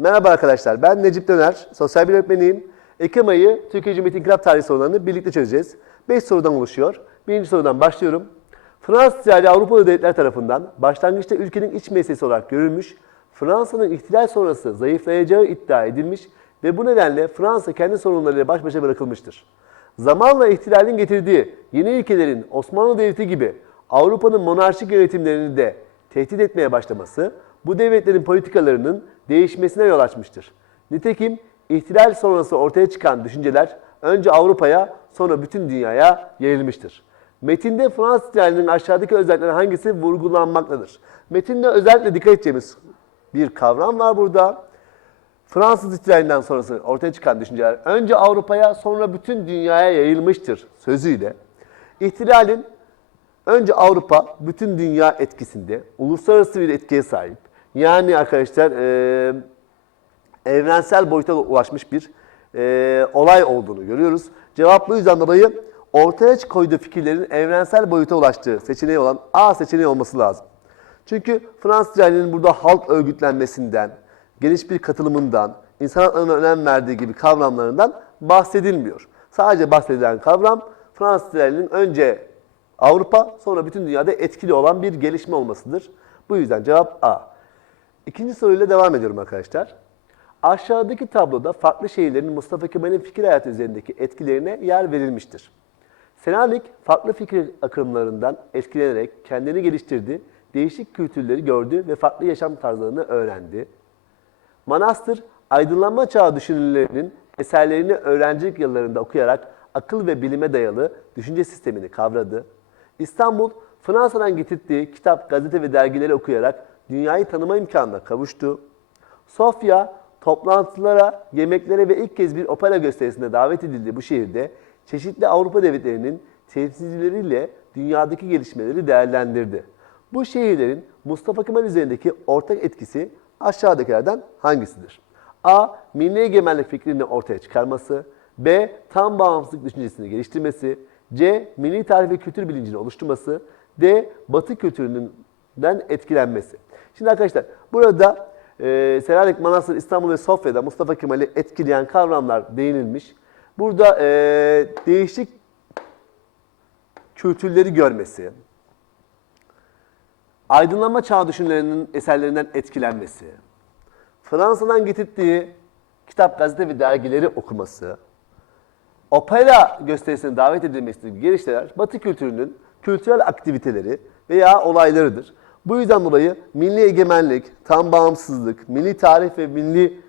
Merhaba arkadaşlar, ben Necip Döner, sosyal bilim öğretmeniyim. Ekim ayı Türkiye Cumhuriyeti İnkılap Tarihi sorularını birlikte çözeceğiz. 5 sorudan oluşuyor. Birinci sorudan başlıyorum. Fransız ihtilali Avrupalı devletler tarafından başlangıçta ülkenin iç meselesi olarak görülmüş, Fransa'nın ihtilal sonrası zayıflayacağı iddia edilmiş ve bu nedenle Fransa kendi sorunlarıyla baş başa bırakılmıştır. Zamanla ihtilalin getirdiği yeni ülkelerin Osmanlı Devleti gibi Avrupa'nın monarşik yönetimlerini de tehdit etmeye başlaması bu devletlerin politikalarının değişmesine yol açmıştır. Nitekim ihtilal sonrası ortaya çıkan düşünceler önce Avrupa'ya sonra bütün dünyaya yayılmıştır. Metinde Fransız ihtilalinin aşağıdaki özellikleri hangisi vurgulanmaktadır? Metinde özellikle dikkat edeceğimiz bir kavram var burada. Fransız ihtilalinden sonrası ortaya çıkan düşünceler önce Avrupa'ya sonra bütün dünyaya yayılmıştır sözüyle. İhtilalin önce Avrupa bütün dünya etkisinde uluslararası bir etkiye sahip. Yani arkadaşlar eee, evrensel boyuta ulaşmış bir eee, olay olduğunu görüyoruz. Cevap bu yüzden dolayı ortaya koyduğu fikirlerin evrensel boyuta ulaştığı seçeneği olan A seçeneği olması lazım. Çünkü Fransız ihtilalinin burada halk örgütlenmesinden, geniş bir katılımından, insan haklarına önem verdiği gibi kavramlarından bahsedilmiyor. Sadece bahsedilen kavram Fransız ihtilalinin önce Avrupa sonra bütün dünyada etkili olan bir gelişme olmasıdır. Bu yüzden cevap A. İkinci soruyla devam ediyorum arkadaşlar. Aşağıdaki tabloda farklı şehirlerin Mustafa Kemal'in fikir hayatı üzerindeki etkilerine yer verilmiştir. Selanik farklı fikir akımlarından etkilenerek kendini geliştirdi, değişik kültürleri gördü ve farklı yaşam tarzlarını öğrendi. Manastır, aydınlanma çağı düşünürlerinin eserlerini öğrencilik yıllarında okuyarak akıl ve bilime dayalı düşünce sistemini kavradı. İstanbul, Fransa'dan getirdiği kitap, gazete ve dergileri okuyarak dünyayı tanıma imkanına kavuştu. Sofya, toplantılara, yemeklere ve ilk kez bir opera gösterisine davet edildiği bu şehirde çeşitli Avrupa devletlerinin temsilcileriyle dünyadaki gelişmeleri değerlendirdi. Bu şehirlerin Mustafa Kemal üzerindeki ortak etkisi aşağıdakilerden hangisidir? A. Milli egemenlik fikrini ortaya çıkarması. B. Tam bağımsızlık düşüncesini geliştirmesi. C. Milli tarih ve kültür bilincini oluşturması. D. Batı kültüründen etkilenmesi. Şimdi arkadaşlar burada e, Selanik, Manastır, İstanbul ve Sofya'da Mustafa Kemal'i etkileyen kavramlar değinilmiş. Burada e, değişik kültürleri görmesi, aydınlanma çağı düşünürlerinin eserlerinden etkilenmesi, Fransa'dan getirdiği kitap, gazete ve dergileri okuması, opera gösterisine davet edilmesi gibi gelişmeler Batı kültürünün kültürel aktiviteleri veya olaylarıdır. Bu yüzden dolayı milli egemenlik, tam bağımsızlık, milli tarih ve milli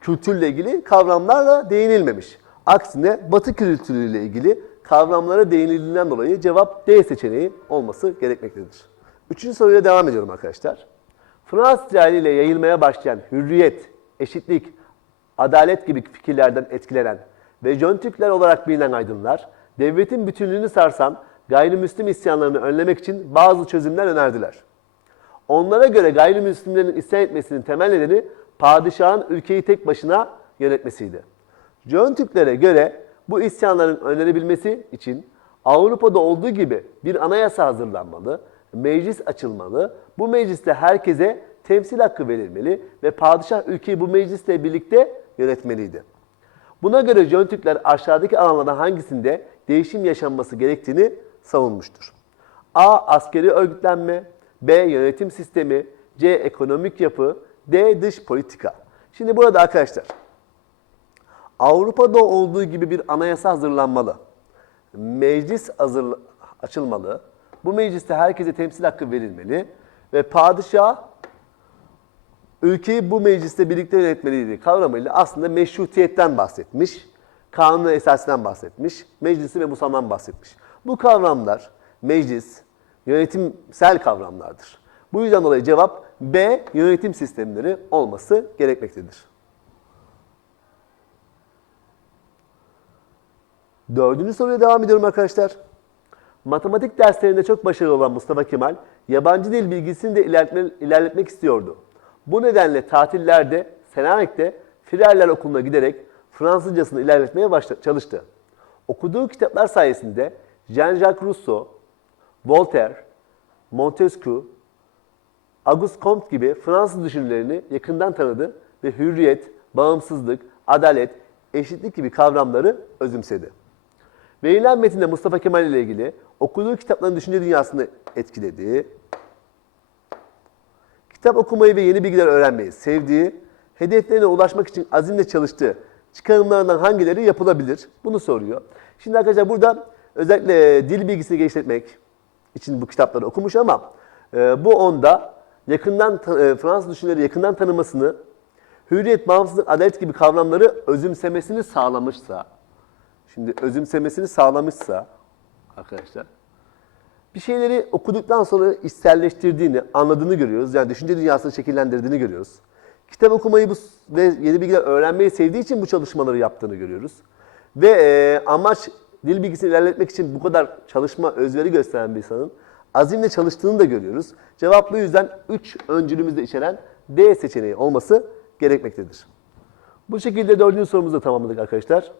kültürle ilgili kavramlarla değinilmemiş. Aksine Batı kültürüyle ilgili kavramlara değinildiğinden dolayı cevap D seçeneği olması gerekmektedir. Üçüncü soruyla devam ediyorum arkadaşlar. Fransız ihtilaliyle yayılmaya başlayan hürriyet, eşitlik, adalet gibi fikirlerden etkilenen ve John Türkler olarak bilinen aydınlar, devletin bütünlüğünü sarsan gayrimüslim isyanlarını önlemek için bazı çözümler önerdiler. Onlara göre gayrimüslimlerin isyan etmesinin temel nedeni padişahın ülkeyi tek başına yönetmesiydi. John Türklere göre bu isyanların önlenebilmesi için Avrupa'da olduğu gibi bir anayasa hazırlanmalı, meclis açılmalı, bu mecliste herkese temsil hakkı verilmeli ve padişah ülkeyi bu meclisle birlikte yönetmeliydi. Buna göre John Türkler aşağıdaki alanlardan hangisinde değişim yaşanması gerektiğini savunmuştur. A. Askeri örgütlenme B. Yönetim sistemi C. Ekonomik yapı D. Dış politika. Şimdi burada arkadaşlar Avrupa'da olduğu gibi bir anayasa hazırlanmalı. Meclis hazır, açılmalı. Bu mecliste herkese temsil hakkı verilmeli ve padişah ülkeyi bu mecliste birlikte yönetmeliydi kavramıyla aslında meşrutiyetten bahsetmiş, kanun esasından bahsetmiş, meclisi ve musamman bahsetmiş. Bu kavramlar meclis, yönetimsel kavramlardır. Bu yüzden dolayı cevap B yönetim sistemleri olması gerekmektedir. Dördüncü soruya devam ediyorum arkadaşlar. Matematik derslerinde çok başarılı olan Mustafa Kemal, yabancı dil bilgisini de ilerletme, ilerletmek istiyordu. Bu nedenle tatillerde Selanik'te Firerler Okulu'na giderek Fransızcasını ilerletmeye başladı, çalıştı. Okuduğu kitaplar sayesinde Jean-Jacques Rousseau, Voltaire, Montesquieu, Auguste Comte gibi Fransız düşünürlerini yakından tanıdı ve hürriyet, bağımsızlık, adalet, eşitlik gibi kavramları özümsedi. Verilen metinde Mustafa Kemal ile ilgili okuduğu kitapların düşünce dünyasını etkilediği, kitap okumayı ve yeni bilgiler öğrenmeyi sevdiği, hedeflerine ulaşmak için azimle çalıştığı çıkarımlarından hangileri yapılabilir? Bunu soruyor. Şimdi arkadaşlar burada özellikle dil bilgisini geliştirmek için bu kitapları okumuş ama e, bu onda yakından e, Fransız düşünürleri yakından tanımasını, hürriyet, bağımsızlık, adalet gibi kavramları özümsemesini sağlamışsa, şimdi özümsemesini sağlamışsa arkadaşlar bir şeyleri okuduktan sonra içselleştirdiğini, anladığını görüyoruz. Yani düşünce dünyasını şekillendirdiğini görüyoruz. Kitap okumayı bu ve yeni bilgiler öğrenmeyi sevdiği için bu çalışmaları yaptığını görüyoruz. Ve e, amaç dil bilgisini ilerletmek için bu kadar çalışma, özveri gösteren bir insanın azimle çalıştığını da görüyoruz. Cevap bu yüzden 3 öncülümüzde içeren D seçeneği olması gerekmektedir. Bu şekilde dördüncü sorumuzu da tamamladık arkadaşlar.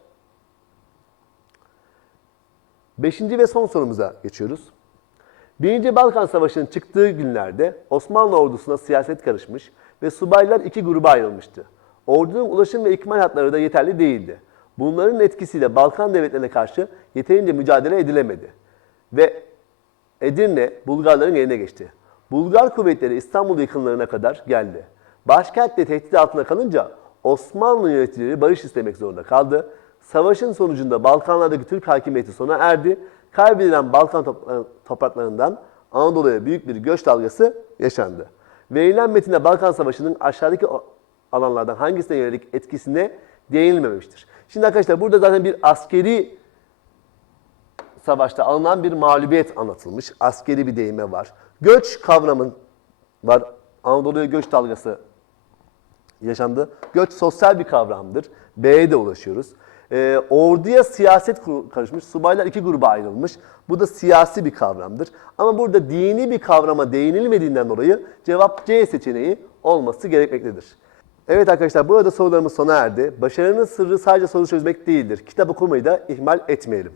Beşinci ve son sorumuza geçiyoruz. Birinci Balkan Savaşı'nın çıktığı günlerde Osmanlı ordusuna siyaset karışmış ve subaylar iki gruba ayrılmıştı. Ordunun ulaşım ve ikmal hatları da yeterli değildi. Bunların etkisiyle Balkan devletlerine karşı yeterince mücadele edilemedi. Ve Edirne Bulgarların eline geçti. Bulgar kuvvetleri İstanbul yakınlarına kadar geldi. Başkent de tehdit altına kalınca Osmanlı yöneticileri barış istemek zorunda kaldı. Savaşın sonucunda Balkanlardaki Türk hakimiyeti sona erdi. Kaybedilen Balkan topra- topraklarından Anadolu'ya büyük bir göç dalgası yaşandı. Verilen metinde Balkan Savaşı'nın aşağıdaki alanlardan hangisine yönelik etkisine değinilmemiştir. Şimdi arkadaşlar burada zaten bir askeri savaşta alınan bir mağlubiyet anlatılmış. Askeri bir deyime var. Göç kavramın var. Anadolu'ya göç dalgası yaşandı. Göç sosyal bir kavramdır. B'ye de ulaşıyoruz. Ee, orduya siyaset karışmış. Subaylar iki gruba ayrılmış. Bu da siyasi bir kavramdır. Ama burada dini bir kavrama değinilmediğinden dolayı cevap C seçeneği olması gerekmektedir. Evet arkadaşlar burada sorularımız sona erdi. Başarının sırrı sadece soru çözmek değildir. Kitap okumayı da ihmal etmeyelim.